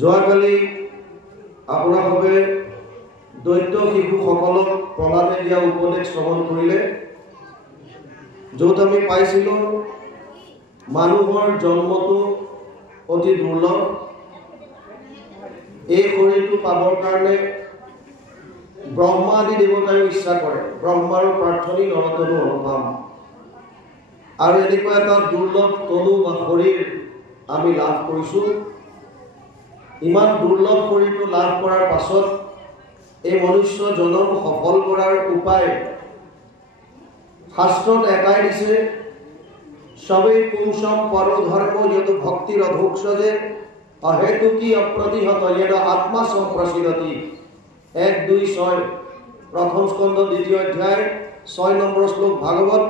যোৱাকালি আপোনালোকে দৈত্য শিশুসকলক প্ৰহ্লাদে দিয়া উপদেশ শ্ৰৱণ কৰিলে, য'ত আমি পাইছিলোঁ মানুহৰ জন্মটো অতি দুৰ্লভ। এই শৰীৰটো পাবৰ কাৰণে ব্ৰহ্মা আদি দেৱতায়ো ইচ্ছা কৰে, ব্ৰহ্মাৰো প্ৰাৰ্থনী নৰতনু অনুপম। আৰু এনেকুৱা এটা দুৰ্লভ তনু বা শৰীৰ আমি লাভ কৰিছোঁ। ইমান দুৰ্লভ শৰীৰটো লাভ কৰাৰ পাছত এই মনুষ্য জনম সফল কৰাৰ উপায় শাস্ত্ৰত এটাই দিছে, সবেই পুংসম পৰধৰ্ম যত ভক্তিৰ অধোক্ষজে অহেতুকি অপ্ৰতিহত যদ আত্মা সম্প্ৰসিদতি। 1-2-6 প্ৰথম স্কন্ধ 2য় অধ্যায় 6 নম্বৰ শ্লোক ভাগৱত।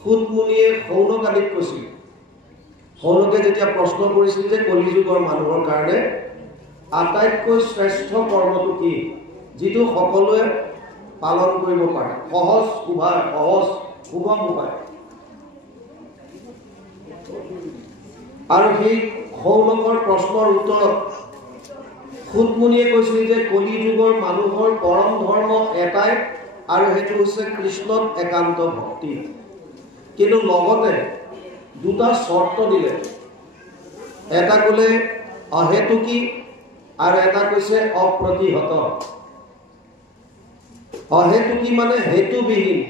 সুতমুনিয়ে শৌনক আদিক কৈছিল। শৌনকে যেতিয়া প্ৰশ্ন কৰিছিল যে কলিযুগৰ মানুহৰ কাৰণে আটাইতকৈ শ্ৰেষ্ঠ কৰ্মটো কি, যিটো সকলোৱে পালন কৰিব পাৰে, সহজ সুগম উপায়। আৰু সেই শৌনকৰ প্ৰশ্নৰ উত্তৰত সুতমুনিয়ে কৈছিল যে কলিযুগৰ মানুহৰ পৰম ধৰ্ম এটাই, আৰু সেইটো হৈছে কৃষ্ণত একান্ত ভক্তি। কিন্তু লগতে দুটা শৰ্ত দিলে, এটা ক'লে অহেতুকি আৰু এটা কৈছে অপ্ৰতিহত। অহেতুকি মানে হেতুবিহীন,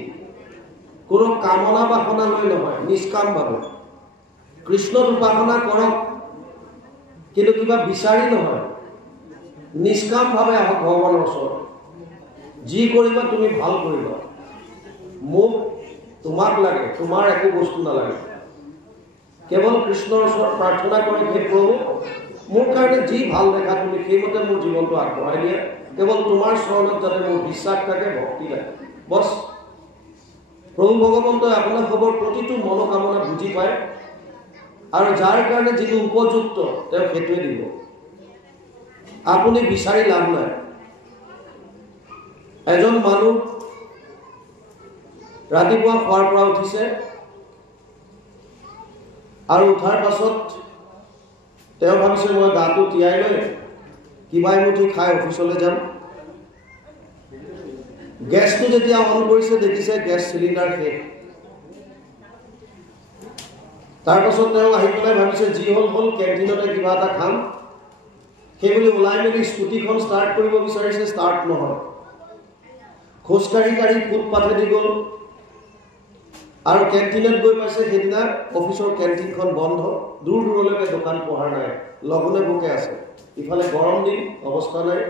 কোনো কামনা বাসনা লৈ নহয়, নিষ্কামভাৱে কৃষ্ণত উপাসনা কৰক, কিন্তু কিবা বিচাৰি নহয়, নিষ্কামভাৱে আহক ভগৱানৰ ওচৰত। যি কৰিবা তুমি ভাল কৰিবা, মোক তোমাক লাগে, তোমাৰ একো বস্তু নালাগে। কেৱল কৃষ্ণৰ ওচৰত প্ৰাৰ্থনা কৰক, হে প্ৰভু মোৰ কাৰণে যি ভাল দেখা তুমি সেইমতে মোৰ জীৱনটো আগবঢ়াই দিয়া। কেৱল তোমাৰ চৰণত যাতে মোৰ বিশ্বাস থাকে, ভক্তি থাকে, বছ। প্ৰভু ভগৱন্তই আপোনাৰ খবৰ প্ৰতিটো মনোকামনা বুজি পায়, আৰু যাৰ কাৰণে যিটো উপযুক্ত তেওঁ সেইটোৱে দিব। আপুনি বিচাৰি লাভ নাই। এজন মানুহ ৰাতিপুৱা খোৱাৰ পৰা উঠিছে, আৰু উঠাৰ পাছত তেওঁ ভাবিছে মই গাটো তিয়াই লৈ কিবা এমুঠি খাই অফিচলৈ যাম। গেছটো যেতিয়া অন কৰিছে দেখিছে গেছ চিলিণ্ডাৰ শেষ। তাৰ পাছত তেওঁ আহি পেলাই ভাবিছে যি হ'ল কেণ্টিনতে কিবা এটা খাম। সেইবুলি ওলাই মেলি স্কুটিখন ষ্টাৰ্ট কৰিব বিচাৰিছে, ষ্টাৰ্ট নহয়। খোজকাঢ়ি ফুটপাথেদি গ'ল, আৰু কেণ্টিনত গৈ পাইছে সেইদিনা অফিচৰ কেণ্টিনখন বন্ধ, দূৰ দূৰলৈকে দোকান পোহাৰ নাই, লঘোণে ভোকে আছে। ইফালে গৰম দিন, অৱস্থা নাই।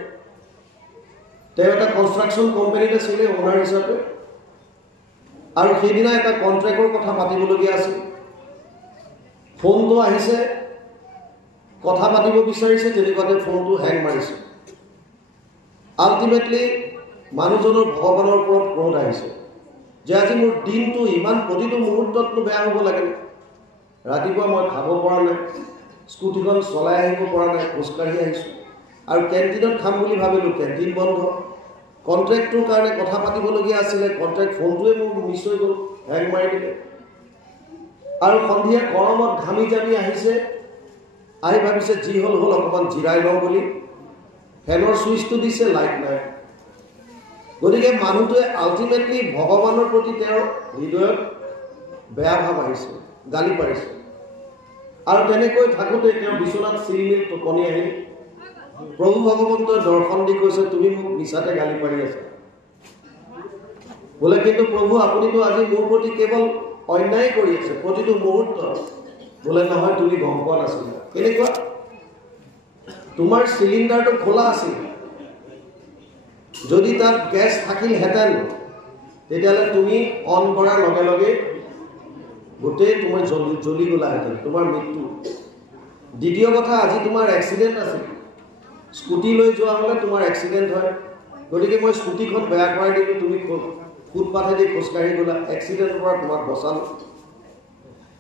তেওঁ এটা কনষ্ট্ৰাকশ্যন কোম্পানীত আছিলে অনাৰ হিচাপে, আৰু সেইদিনা এটা কণ্ট্ৰেক্টৰ কথা পাতিবলগীয়া আছিল। ফোনটো আহিছে, কথা পাতিব বিচাৰিছে, তেনেকুৱাতে ফোনটো হেং মাৰিছে। আল্টিমেটলি মানুহজনৰ ভগৱানৰ ওপৰত ক্ৰোধ আহিছে যে আজি মোৰ দিনটো ইমান প্ৰতিটো মুহূৰ্ততনো বেয়া হ'ব লাগে। ৰাতিপুৱা মই খাব পৰা নাই, স্কুটিখন চলাই আহিব পৰা নাই, খোজকাঢ়ি আহিছোঁ, আৰু কেণ্টিনত খাম বুলি ভাবিলোঁ, কেণ্টিন বন্ধ। কণ্ট্ৰেক্টটোৰ কাৰণে কথা পাতিবলগীয়া আছিলে, কণ্ট্ৰেক্ট ফোনটোৱে মোৰ মিছ হৈ গ'ল, হেং মাৰি দিলে। আৰু সন্ধিয়া গৰমত ঘামি জামি আহিছে, আহি ভাবিছে যি হ'ল অকণমান জিৰাই লওঁ বুলি। ফেনৰ ছুইচটো দিছে, লাইট নাই। গতিকে মানুহটোৱে আল্টিমেটলি ভগৱানৰ প্ৰতি তেওঁৰ হৃদয়ত বেয়া ভাৱ আহিছে, গালি পাৰিছে। আৰু তেনেকৈ থাকোঁতে তেওঁ বিচনাত চিৰিমিল টোপনি আহিল। প্ৰভু ভগৱন্তই দৰ্শন দি কৈছে তুমি মোক মিছাতে গালি পাৰি আছা বোলে, কিন্তু প্ৰভু আপুনিতো আজি মোৰ প্ৰতি কেৱল অন্যায় কৰি আছে প্ৰতিটো মুহূৰ্তত। বোলে নহয়, তুমি গম পোৱা নাছিলা। কেনেকুৱা? তোমাৰ চিলিণ্ডাৰটো খোলা আছিল, যদি তাত গেছ থাকিলহেঁতেন তেতিয়াহ'লে তুমি অন কৰাৰ লগে লগে গোটেই তোমাৰ জ্বলি গ'লাহেঁতেন, তোমাৰ মৃত্যু। দ্বিতীয় কথা, আজি তোমাৰ এক্সিডেণ্ট আছিল, স্কুটি লৈ যোৱা হ'লে তোমাৰ এক্সিডেণ্ট হয়। গতিকে মই স্কুটিখন বেয়া কৰাই দিলোঁ, তুমি ফুটপাথেদি খোজকাঢ়ি গ'লা, এক্সিডেণ্টৰ পৰা তোমাক বচালোঁ।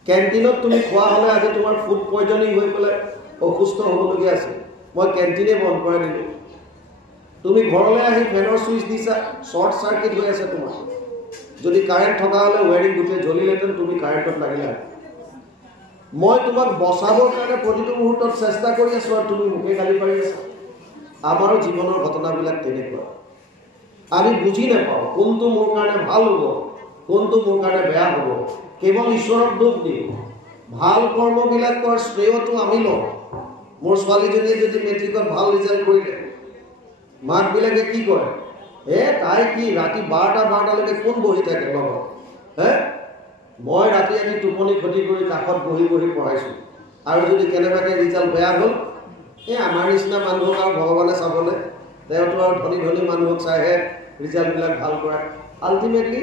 কেণ্টিনত তুমি খোৱা হ'লে আজি তোমাৰ ফুড পয়জনিং হৈ পেলাই অসুস্থ হ'বলগীয়া আছিল, মই কেণ্টিনে বন্ধ কৰাই দিলোঁ। তুমি ঘৰলৈ আহি ফেনৰ ছুইচ দিছা, শ্বৰ্ট চাৰ্কিট হৈ আছে তোমাৰ। যদি কাৰেণ্ট থকা হ'লে ৱায়াৰিং গোটেই জ্বলিলেহেঁতেন, তুমি কাৰেণ্টত লাগিলা। মই তোমাক বচাবৰ কাৰণে প্ৰতিটো মুহূৰ্তত চেষ্টা কৰি আছো আৰু তুমি মুখে গালি পাৰি আছা। আমাৰো জীৱনৰ ঘটনাবিলাক তেনেকুৱা। আমি বুজি নাপাওঁ কোনটো মোৰ কাৰণে ভাল হ'ব, কোনটো মোৰ কাৰণে বেয়া হ'ব। কেৱল ঈশ্বৰক দুখ দিওঁ। ভাল কৰ্মবিলাক কৰাৰ শ্ৰেয়টো আমি লওঁ। মোৰ ছোৱালীজনীয়ে যদি মেট্ৰিকত ভাল ৰিজাল্ট কৰিলে, মাকবিলাকে কি কয়, তাই কি ৰাতি 12টা কোন বহি থাকে লগত? মই ৰাতি আজি টোপনি ক্ষতি কৰি কাষত বহি পঢ়াইছোঁ, আৰু যদি কেনেবাকৈ ৰিজাল্ট বেয়া হ'ল, আমাৰ নিচিনা মানুহক আৰু ভগৱানে চাবলৈ, তেওঁতো আৰু ধনী ধনী মানুহক চাইহে ৰিজাল্টবিলাক ভাল কৰায়। আল্টিমেটলি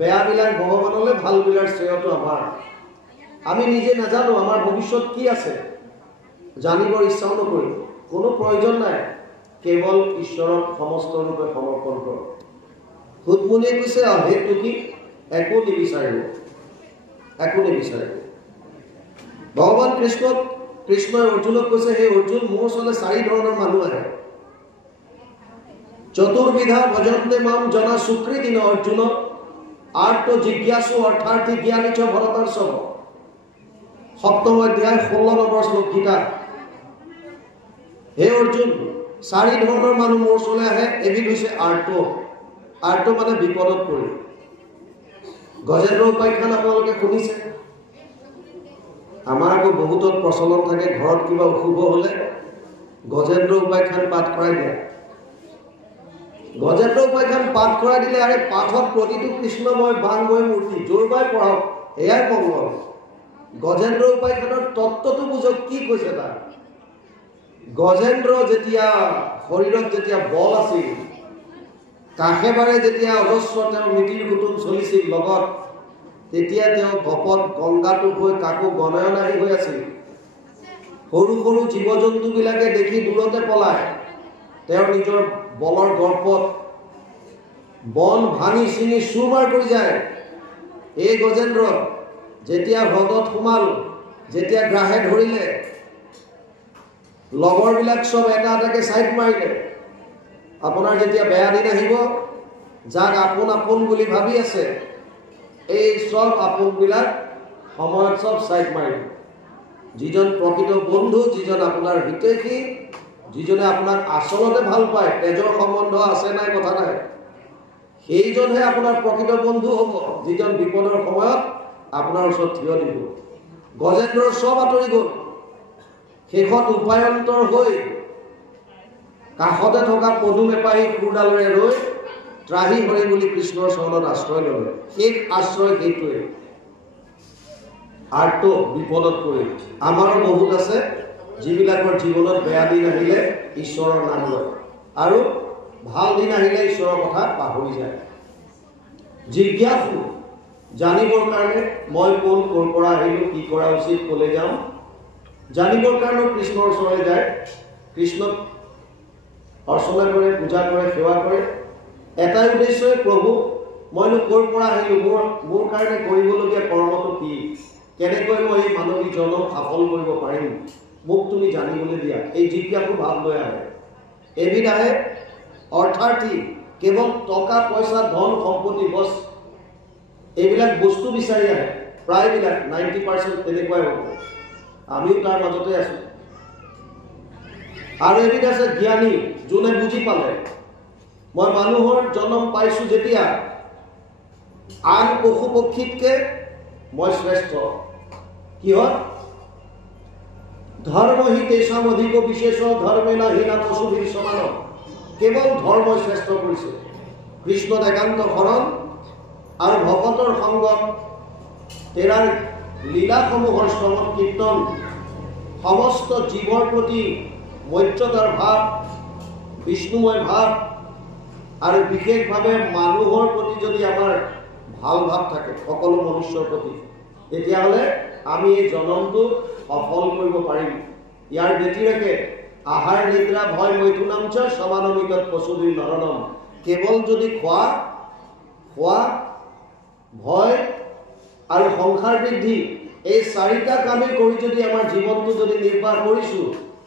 বেয়াবিলাক ভগৱানলৈ, ভালবিলাক শ্ৰেয়টো আমাৰ। আমি নিজে নাজানো আমাৰ ভৱিষ্যত কি আছে, জানিবৰ ইচ্ছাও নকৰিম। কোনো প্ৰয়োজন নাই, কেৱল ঈশ্বৰক সমস্ত ৰূপে সমৰ্পণ কৰক। সুতমুনিয়ে কৈছে, সেইটো কি একো নিবিচাৰিব, একো নিবিচাৰিব। ভগৱান কৃষ্ণই অৰ্জুনক কৈছে, সেই অৰ্জুন, মোৰ ওচৰলৈ 4 ধৰণৰ মানুহ আহে। চতুৰ্বিধা ভজন্তে মাম জনা সুকৃতিন অৰ্জুন, আৰ্ত জিজ্ঞাসু অৰ্থাৰ্থী জ্ঞানী চ ভৰতৰ্ষভ। 7ম অধ্যায় 16 নম্বৰ শ্লোক গীতা। হে অৰ্জুন, 4 ধৰণৰ মানুহ মোৰ ওচৰলৈ আহে। এবিধ হৈছে আৰ্ত। আৰ্ত মানে বিপদত পৰি। গজেন্দ্ৰ উপাখ্যান আপোনালোকে শুনিছে। আমাৰ আকৌ বহুতত প্ৰচলন থাকে, ঘৰত কিবা অশুভ হলে গজেন্দ্ৰ উপাখ্যান পাঠ কৰাই দিয়ে। গজেন্দ্ৰ উপাখ্যান পাঠ কৰাই দিলে, আৰে পাঠত প্ৰতিটো কৃষ্ণময় বাংময় মূৰ্তি জোৰবাই পঢ়ক, এয়াই মংগল। গজেন্দ্ৰ উপাখ্যানৰ তত্ত্বটো বুজক, কি কৈছে তাত। গজেন্দ্ৰ যেতিয়া শৰীৰত যেতিয়া বল আছিল, কাষেবাৰে যেতিয়া অজস্ৰ তেওঁৰ নীতিৰ কুটুম চলিছিল লগত, তেতিয়া তেওঁ গপত গংগাটো হৈ কাকো গণয়নাহী হৈ আছিল। সৰু সৰু জীৱ জন্তুবিলাকে দেখি দূৰতে পলায়। তেওঁৰ নিজৰ বলৰ গৰ্পত বন ভাঙি চিঙি চুৰমাৰ কৰি যায়। এই গজেন্দ্ৰ যেতিয়া হ্ৰদত সোমাল, যেতিয়া গ্ৰাহে ধৰিলে, লগৰবিলাক চব এটা এটাকে ছাইড মাৰিলে। আপোনাৰ যেতিয়া বেয়া দিন আহিব, যাক আপোন আপোন বুলি ভাবি আছে, এই চব আপোনবিলাক সময়ত চব ছাইড মাৰিব। যিজন প্ৰকৃত বন্ধু, যিজন আপোনাৰ হিতৈষী, যিজনে আপোনাক আচলতে ভাল পায়, তেজৰ সম্বন্ধ আছে নাই কথা নাই, সেইজনহে আপোনাৰ প্ৰকৃত বন্ধু হ'ব, যিজন বিপদৰ সময়ত আপোনাৰ ওচৰত থিয় দিব। গজেন্দ্ৰৰ চব আঁতৰি গ'ল। শেষত উপায়ন্তৰ হৈ কাষতে থকা পদুম এপাহি খুৰডালেৰে ৰৈ ত্ৰাহি হৰি বুলি কৃষ্ণৰ চৰণত আশ্ৰয় ল'লে। শেষ আশ্ৰয় সেইটোৱে, আৰ্ত বিপদত পৰি। আমাৰো বহুত আছে, যিবিলাকৰ জীৱনত বেয়া দিন আহিলে ঈশ্বৰৰ নাম লয়, আৰু ভাল দিন আহিলে ঈশ্বৰৰ কথা পাহৰি যায়। জিজ্ঞাসু, জানিবৰ কাৰণে মই কোন, ক'ৰ পৰা আহিলোঁ, কি কৰা উচিত, ক'লে যাওঁ, জানিবৰ কাৰণেও কৃষ্ণৰ ওচৰলৈ যায়। কৃষ্ণক অৰ্চনা কৰে, পূজা কৰে, সেৱা কৰে। এটাই উদ্দেশ্যই, প্ৰভু মইনো ক'ৰ পৰা আহিলোঁ, মোৰ কাৰণে কৰিবলগীয়া কৰ্মটো কি, কেনেকৈ মই এই মানৱী জনক সফল কৰিব পাৰিম, মোক তুমি জানিবলৈ দিয়া। এই জিজ্ঞাসু ভাৱ লৈ আহে। এবিধ আহে অৰ্থাৰ্থী, কেৱল টকা পইচা ধন সম্পত্তি বস এইবিলাক বস্তু বিচাৰি আহে। প্ৰায়বিলাক 90% তেনেকুৱাই হ'ব। আমিও তাৰ মাজতে আছো। আৰু এবিধ আছে জ্ঞানী, যোনে বুজি পালে মই মানুহৰ জন্ম পাইছো যেতিয়া আন পশু পক্ষীতকে মই শ্ৰেষ্ঠ। কিহত? ধৰ্ম হি তেষাম অধিক বিশেষ ধৰ্মে না হীনা পশুভিৰ সমান। কেৱল ধৰ্মই শ্ৰেষ্ঠ কৰিছে। কৃষ্ণত একান্ত শৰণ আৰু ভকতৰ সংগত, তেৰাৰ লীলাসমূহৰ শ্ৰৱণ কীৰ্তন, সমস্ত জীৱৰ প্ৰতি মৈত্ৰতাৰ ভাৱ, বিষ্ণুময় ভাৱ, আৰু বিশেষভাৱে মানুহৰ প্ৰতি যদি আমাৰ ভাল ভাৱ থাকে, সকলো মনুষ্যৰ প্ৰতি, তেতিয়াহ'লে আমি এই জনমটো সফল কৰিব পাৰিম। ইয়াৰ ব্যতিৰেকে আহাৰ নিদ্ৰা ভয় মৈথুনাঞ্চ সমানমিতত পশুবিৰ নৰণম। কেৱল যদি খোৱা ভয় আৰু সংসাৰ বৃদ্ধি, এই 4টা কামেই কৰি যদি আমাৰ জীৱনটো যদি নিৰ্বাহ কৰিছোঁ,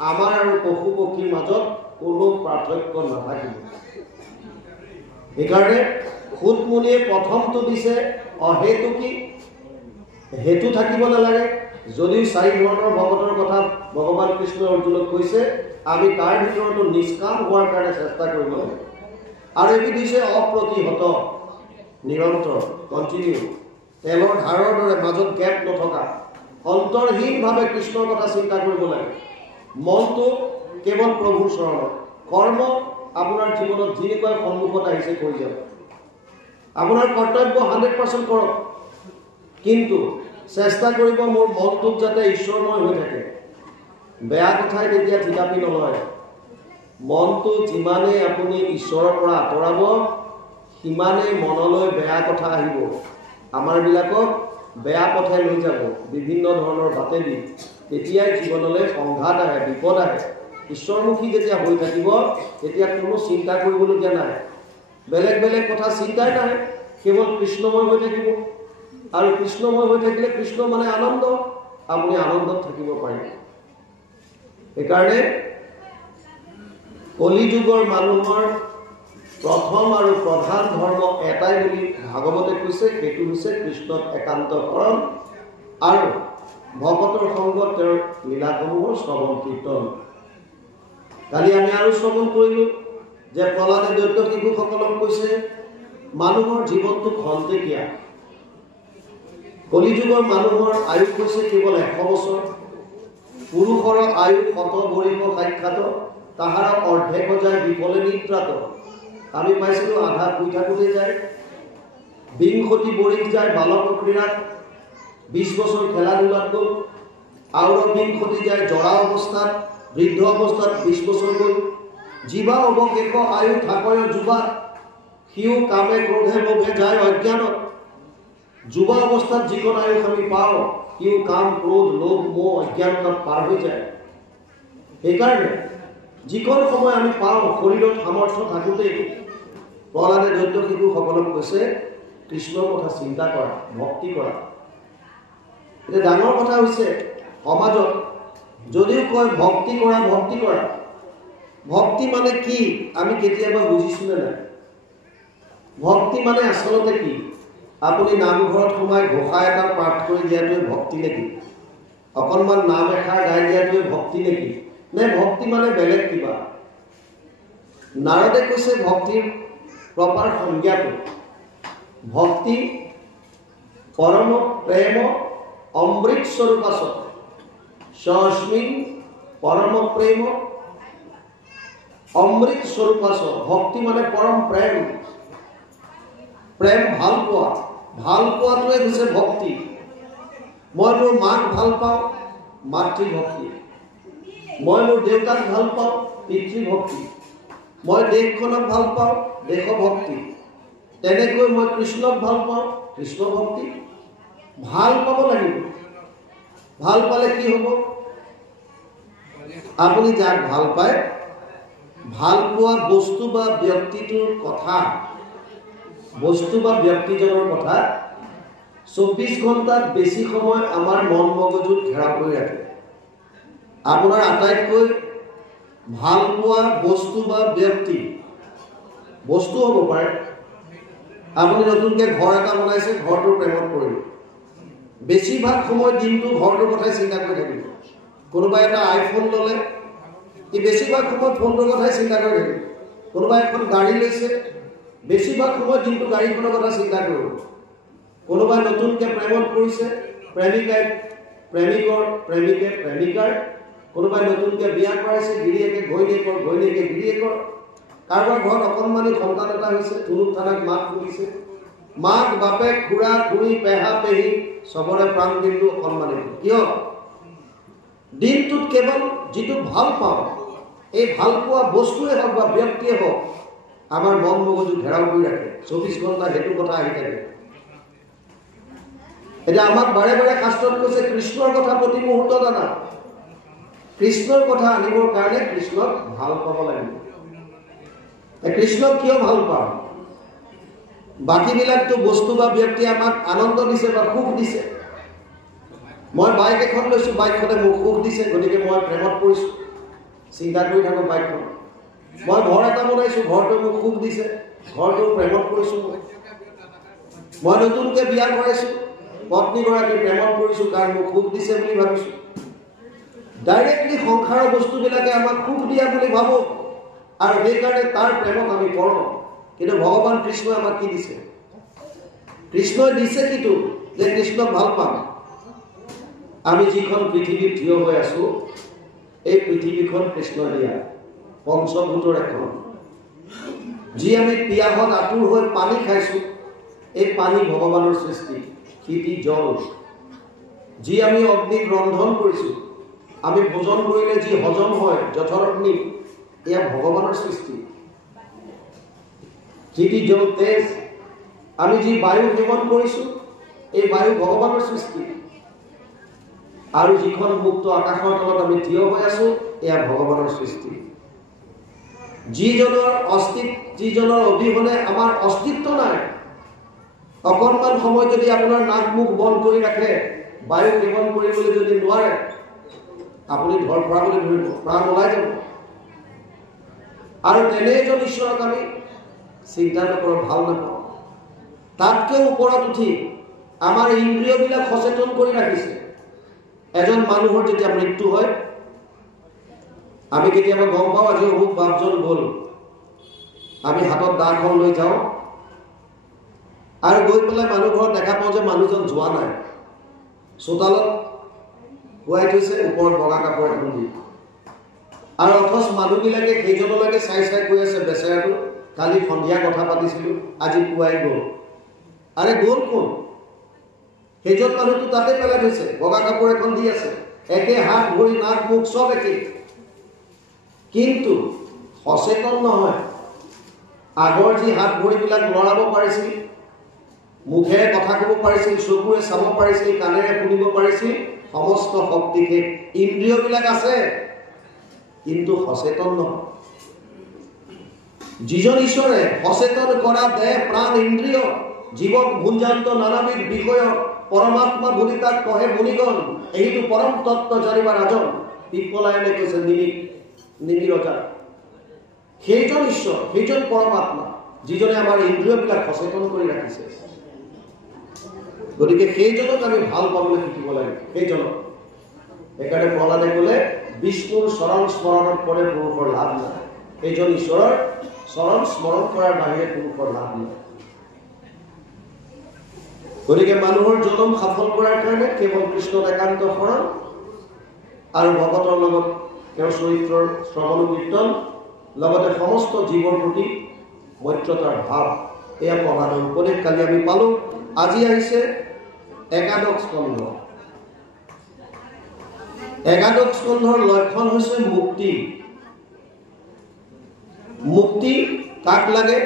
আমাৰ আৰু পশু পক্ষীৰ মাজত কোনো পাৰ্থক্য নাথাকিব। সেইকাৰণে সুতমুনিয়ে প্ৰথমটো দিছে অহেতুকী, হেতু থাকিব নালাগে। যদিও 4 ধৰণৰ ভকতৰ কথা ভগৱান কৃষ্ণই অৰ্জুনক কৈছে, আমি তাৰ ভিতৰতো নিষ্কাম হোৱাৰ কাৰণে চেষ্টা কৰিব লাগে। আৰু এবিধ হৈছে অপ্ৰতিহত, নিৰন্তৰ, কণ্টিনিউ, তেলৰ ধাৰৰ দৰে মাজত গেপ নথকা, অন্তৰহীনভাৱে কৃষ্ণৰ কথা চিন্তা কৰিব লাগে। মনটো কেৱল প্ৰভুৰ চৰণত, কৰ্ম আপোনাৰ জীৱনত যেনেকুৱা সন্মুখত আহিছে কৰি যাওক। আপোনাৰ কৰ্তব্য 100% কৰক, কিন্তু চেষ্টা কৰিব মোৰ মনটোক যাতে ঈশ্বৰময় হৈ থাকে। বেয়া কথাই তেতিয়া থিতাপি নলয়। মনটো যিমানেই আপুনি ঈশ্বৰৰ পৰা আঁতৰাব, সিমানেই মনলৈ বেয়া কথা আহিব। আমাৰবিলাকক বেয়া পথে লৈ যাব, বিভিন্ন ধৰণৰ বাটেদি। তেতিয়াই জীৱনলৈ সংঘাত আহে, বিপদ আহে। ঈশ্বৰমুখী যেতিয়া হৈ থাকিব, তেতিয়া কোনো চিন্তা কৰিবলগীয়া নাই। বেলেগ বেলেগ কথা চিন্তাই নাই, কেৱল কৃষ্ণময় হৈ থাকিব। আৰু কৃষ্ণময় হৈ থাকিলে কৃষ্ণ মানে আনন্দ, আপুনি আনন্দত থাকিব পাৰিব। সেইকাৰণে কলিযুগৰ মানুহৰ প্ৰথম আৰু প্ৰধান ধৰ্ম এটাই বুলি ভাগৱতে কৈছে, সেইটো হৈছে কৃষ্ণক একান্তকৰণ আৰু ভকতৰ সংগত তেওঁৰ লীলাসমূহৰ শ্ৰৱণ কীৰ্তন। কালি আমি আৰু শ্ৰৱণ কৰিলোঁ যে প্ৰহ্লাদে দৈত্য শিশুসকলক কৈছে, মানুহৰ জীৱনটো খন্তেকীয়া। কলিযুগৰ মানুহৰ আয়ুস হৈছে কেৱল 100 বছৰ। পুৰুষৰ আয়ু 100 বৰিষ সাক্ষাৎ, তাহাৰ অৰ্ধেক যায় বিফলে নিদ্ৰাত। আমি পাইছিলোঁ আধা শুই থাকোঁতে যায়, 20 বৰিষ যায় বালক ক্ৰীড়াত, 20 বছৰ খেলা ধূলাত গ'ল। আৰু 20 যায় জৰা অৱস্থাত, বৃদ্ধ অৱস্থাত 20 বছৰ গ'ল। জীৱা অৱশেষ আয়ু থাকয় যুৱাত, সিও কামে ক্ৰোধে লোভে যায় অজ্ঞানত। যুৱা অৱস্থাত যিকণ আয়ুস আমি পাওঁ, সিও কাম ক্ৰোধ লোভ মোহ অজ্ঞানতাত পাৰ হৈ যায়। সেইকাৰণে যিকণ সময় আমি পাওঁ শৰীৰত সামৰ্থ্য থাকোঁতেই প্ৰহ্লাদে দৈত্য শিশুসকলক কৈছে, কৃষ্ণৰ কথা চিন্তা কৰা, ভক্তি কৰা। এতিয়া ডাঙৰ কথা হৈছে সমাজত যদিও কয় ভক্তি কৰা, ভক্তি কৰা, ভক্তি মানে কি আমি কেতিয়াবা বুজিছোনে নাই? ভক্তি মানে আচলতে কি? আপুনি নামঘৰত সোমাই ঘোষা এটা পাঠ কৰি দিয়াটোৱে ভক্তি নেকি? অকণমান নাম এষাৰ গাই দিয়াটোৱে ভক্তি নেকি? নে ভক্তি মানে বেলেগ কিবা? নাৰদে কৈছে ভক্তিৰ প্ৰপাৰ সংজ্ঞাটো, ভক্তি পৰম প্ৰেম অমৃত স্বৰূপাচ স্বস্মিন পৰম প্ৰেম অমৃত স্বৰূপাচ। ভক্তি মানে পৰম প্ৰেম, প্ৰেম ভাল পোৱা, ভাল পোৱাটোৱে হৈছে ভক্তি। মই মোৰ মাক ভাল পাওঁ, মাতৃভক্তি। মই মোৰ দেউতাক ভাল পাওঁ, পিতৃভক্তি। মই দেশখনক ভাল পাওঁ, দেশভক্তি। তেনেকৈ মই কৃষ্ণক ভাল পাওঁ, কৃষ্ণ ভক্তি। ভাল পাব লাগিব। ভাল পালে কি হ'ব? আপুনি যাক ভাল পায়, ভাল পোৱা বস্তু বা ব্যক্তিটোৰ কথা, বস্তু বা ব্যক্তিজনৰ কথা 24 ঘণ্টাত বেছি সময় আমাৰ মন মগজুত ঘেৰা কৰি ৰাখে। আপোনাৰ আটাইতকৈ ভাল পোৱা বস্তু বা ব্যক্তি, বস্তু হ'ব পাৰে। আপুনি নতুনকৈ ঘৰ এটা বনাইছে, ঘৰটোৰ প্ৰেমত পৰিল, বেছিভাগ সময় দিনটো ঘৰটোৰ কথাই চিন্তা কৰি থাকিব। কোনোবাই এটা আইফোন ল'লে, সি বেছিভাগ সময় ফোনটোৰ কথাই চিন্তা কৰি থাকিব। কোনোবাই এখন গাড়ী লৈছে, বেছিভাগ সময় দিনটো গাড়ীখনৰ কথা চিন্তা কৰিব। কোনোবাই নতুনকৈ প্ৰেমত পৰিছে, প্ৰেমিকাই প্ৰেমিকৰ, প্ৰেমিকে প্ৰেমিকাৰ। কোনোবাই নতুনকৈ বিয়া কৰাইছে, গিৰিয়েকে ঘৈণীয়েকৰ, ঘৈণীয়েকে গিৰিয়েকৰ। কাৰোবাৰ ঘৰত অকণমানি সন্তান এটা হৈছে, তুলুক থানাক মাক শুনিছে। মাক বাপেক খুৰা খুৰী পেহা পেহী চবৰে প্ৰাণ বিন্দু অকণমানি। কিয়? দিনটোত কেৱল যিটো ভাল পাওঁ, এই ভাল পোৱা বস্তুৱে হওক বা ব্যক্তিয়ে হওক আমাৰ মন মগজু ঘেৰাও কৰি ৰাখে। 24 ঘণ্টা সেইটো কথা আহি থাকে। এতিয়া আমাক বাৰে বাৰে শাস্ত্ৰত কৈছে কৃষ্ণৰ কথা প্ৰতি মুহূৰ্তত আনা। কৃষ্ণৰ কথা আনিবৰ কাৰণে কৃষ্ণক ভাল পাব লাগিব। কৃষ্ণক কিয় ভাল পাওঁ? বাকীবিলাকতো বস্তু বা ব্যক্তি আমাক আনন্দ দিছে বা সুখ দিছে। মই বাইক এখন লৈছোঁ, বাইকখনে মোক সুখ দিছে, গতিকে মই প্ৰেমত পৰিছোঁ, চিন্তা কৰি থাকোঁ বাইকখন। মই ঘৰ এটা বনাইছোঁ, ঘৰটোৱে মোক সুখ দিছে, ঘৰটো প্ৰেমত পৰিছোঁ। মই নতুনকৈ বিয়া কৰাইছোঁ, পত্নীগৰাকীৰ প্ৰেমত পৰিছোঁ কাৰণ মোক সুখ দিছে বুলি ভাবিছোঁ। ডাইৰেক্টলি সংসাৰৰ বস্তুবিলাকে আমাক সুখ দিয়া বুলি ভাবোঁ আৰু সেইকাৰণে তাৰ প্ৰেমত আমি পৰোঁ। কিন্তু ভগৱান কৃষ্ণই আমাক কি দিছে? কৃষ্ণই দিছে কিটো যে কৃষ্ণক ভাল পাম। আমি যিখন পৃথিৱীত থিয় হৈ আছোঁ, এই পৃথিৱীখন কৃষ্ণই দিয়া পঞ্চভূতৰ এখন। যি আমি পিয়াহত আতুৰ হৈ পানী খাইছোঁ, এই পানী ভগৱানৰ সৃষ্টি, ক্ষিতি জল। যি আমি অগ্নিত ৰন্ধন কৰিছোঁ, আমি ভোজন কৰিলে যি হজম হয় যথৰ অগ্নি, এয়া ভগৱানৰ সৃষ্টি। ক্ষিতি জল তেজ। আমি যি বায়ু সেৱন কৰিছোঁ, এই বায়ু ভগৱানৰ সৃষ্টি। আৰু যিখন মুক্ত আকাশৰ তলত আমি থিয় হৈ আছোঁ, এয়া ভগৱানৰ সৃষ্টি। যিজনৰ অবিহনে আমাৰ অস্তিত্ব নাই। অকণমান সময় যদি আপোনাৰ নাক মুখ বন্ধ কৰি ৰাখে, বায়ু সেৱন কৰিবলৈ যদি নোৱাৰে, আপুনি ধৰ ফৰাবলৈ ধৰিব, প্ৰাণ ওলাই যাব। আৰু তেনে এজন ঈশ্বৰক আমি চিন্তা নকৰোঁ, ভাল নাপাওঁ। তাতকৈ ওপৰত উঠি আমাৰ ইন্দ্ৰিয়বিলাক সচেতন কৰি ৰাখিছে। এজন মানুহৰ যেতিয়া মৃত্যু হয়, আমি কেতিয়াবা গম পাওঁ আজি অমুক বাপজন গ'ল। আমি হাতত দাখন লৈ যাওঁ আৰু গৈ পেলাই মানুহ ঘৰত দেখা পাওঁ যে মানুহজন যোৱা নাই। চোতালত শুৱাই থৈছে, ওপৰত বগা কাপোৰ এখন দি। আৰু অথচ মানুহবিলাকে সেইজনলৈকে চাই চাই কৈ আছে, বেচেৰাটো কালি সন্ধিয়া কথা পাতিছিলোঁ, আজি পুৱাই গ'ল। আৰে গ'ল কোন? সেইজন মানুহটো তাতে পেলাই থৈছে, বগা কাপোৰ এখন দি আছে, একে হাত ভৰি নাক মুখ চব একে, কিন্তু সচেতন নহয়। আগৰ যি হাত ভৰিবিলাক লৰাব পাৰিছিল, মুখেৰে কথা ক'ব পাৰিছিল, চকুৰে চাব পাৰিছিল, কাণেৰে শুনিব পাৰিছিল, সমস্ত শক্তিকে ইন্দ্ৰিয়বিলাক আছে, কিন্তু সচেতন নহয়। যিজন ঈশ্বৰে সচেতন কৰা দেহ প্ৰাণ ইন্দ্ৰিয় জীৱক ভুঞ্জান্ত নানাবিধ বিষয়ক পৰমাত্মা বুলি তাক কহে মুনিগণ, এইটো পৰম তত্ত্ব জানিবা ৰাজন। পিপলায়নে কৈছে নিমি ৰজা। সেইজন ঈশ্বৰ, সেইজন পৰমাত্মা, যিজনে আমাৰ ইন্দ্ৰিয়বিলাক সচেতন কৰি ৰাখিছে। গতিকে সেইজনক আমি ভাল পাবলৈ শিকিব লাগে, সেইজনক। সেইকাৰণে প্ৰহ্লাদে ক'লে বিষ্ণুৰ চৰণ স্মৰণত কৰে পুৰুষৰ লাভ নাই। সেইজন ঈশ্বৰৰ চৰণ স্মৰণ কৰাৰ বাহিৰে পুৰুষৰ লাভ নাই। গতিকে মানুহৰ জনম সফল কৰাৰ কাৰণে কেৱল কৃষ্ণত একান্ত শৰণ আৰু ভগতৰ লগত তেওঁৰ চৰিত্ৰৰ শ্ৰৱণ কীৰ্তন, লগতে সমস্ত জীৱৰ প্ৰতি মৈত্ৰতাৰ ভাৱ, এয়া প্ৰহ্লাদৰ উপদেশ কালি আমি পালোঁ। আজি আহিছে একাদশ স্কন্ধ। একাদশ স্কন্ধৰ লক্ষণ হৈছে মুক্তি। মুক্তি কাক লাগে?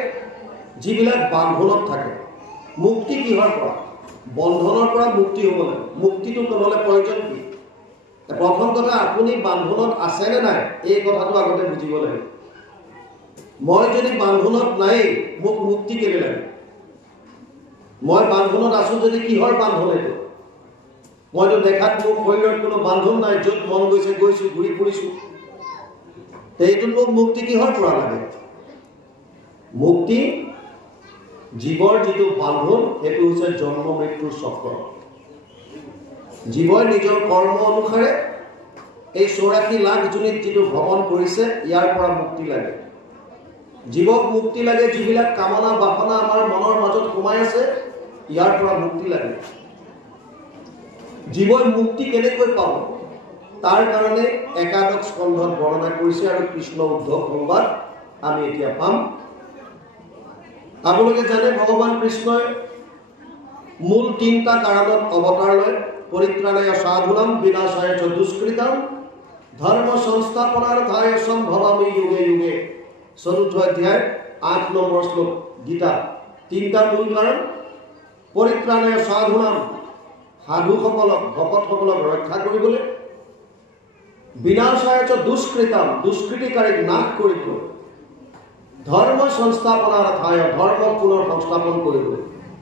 যিবিলাক বান্ধনত থাকে। মুক্তি কিহৰ পৰা? বন্ধনৰ পৰা মুক্তি হ'ব লাগে। মুক্তিটো ক'বলৈ প্ৰয়োজন কি? প্ৰথম কথা, আপুনি বান্ধনত আছে নে নাই, এই কথাটো আগতে বুজিব লাগে। মই যদি বান্ধনত নাই, মোক মুক্তি কেলে লাগে? মই বান্ধনত আছো যদি কিহৰ বান্ধন এইটো? মইতো দেখাত মোৰ শৰীৰত কোনো বান্ধন নাই, য'ত মন গৈছে গৈছো, ঘূৰি ফুৰিছো। এইটোত মোক মুক্তি কিহৰ পৰা লাগে? মুক্তি জীৱৰ যিটো বান্ধন, সেইটো হৈছে জন্ম মৃত্যুৰ চক্ৰ। জীৱই নিজৰ কৰ্ম অনুসাৰে এই 84 লাখ জনীত যিটো ভ্ৰমণ কৰিছে, ইয়াৰ পৰা মুক্তি লাগে। জীৱক মুক্তি লাগে যিবিলাক কামনা বাসনা আমাৰ মনৰ মাজত সোমাই আছে, ইয়াৰ পৰা মুক্তি লাগে। জীৱই মুক্তি কেনেকৈ পাব, তাৰ কাৰণে একাদশ স্কন্ধত বৰ্ণনা কৰিছে। আৰু কৃষ্ণ উদ্ধৱ সংবাদ আমি এতিয়া পাম। আপোনালোকে জানে ভগৱান কৃষ্ণই মূল 3টা কাৰণত অৱতাৰ লয়। পৰিত্ৰাণায় সাধুনাম বিনাশায় চ দুষ্কৃতাম ধৰ্ম সংস্থাপনাৰ্থায় সম্ভৱামি যুগে যুগে। 4ৰ্থ অধ্যায় 8 নম্বৰ শ্লোক গীতা। 3টা মূল কাৰণ। পৰিত্ৰাণায় সাধুনাম, সাধুসকলক ভকতসকলক ৰক্ষা কৰিবলৈ। বিনাশায় চ দুষ্কৃতাম, দুষ্কৃতিকাৰীক নাশ কৰিবলৈ। ধৰ্ম সংস্থাপনাৰ্থায়, ধৰ্ম পুনৰ সংস্থাপন কৰিবলৈ।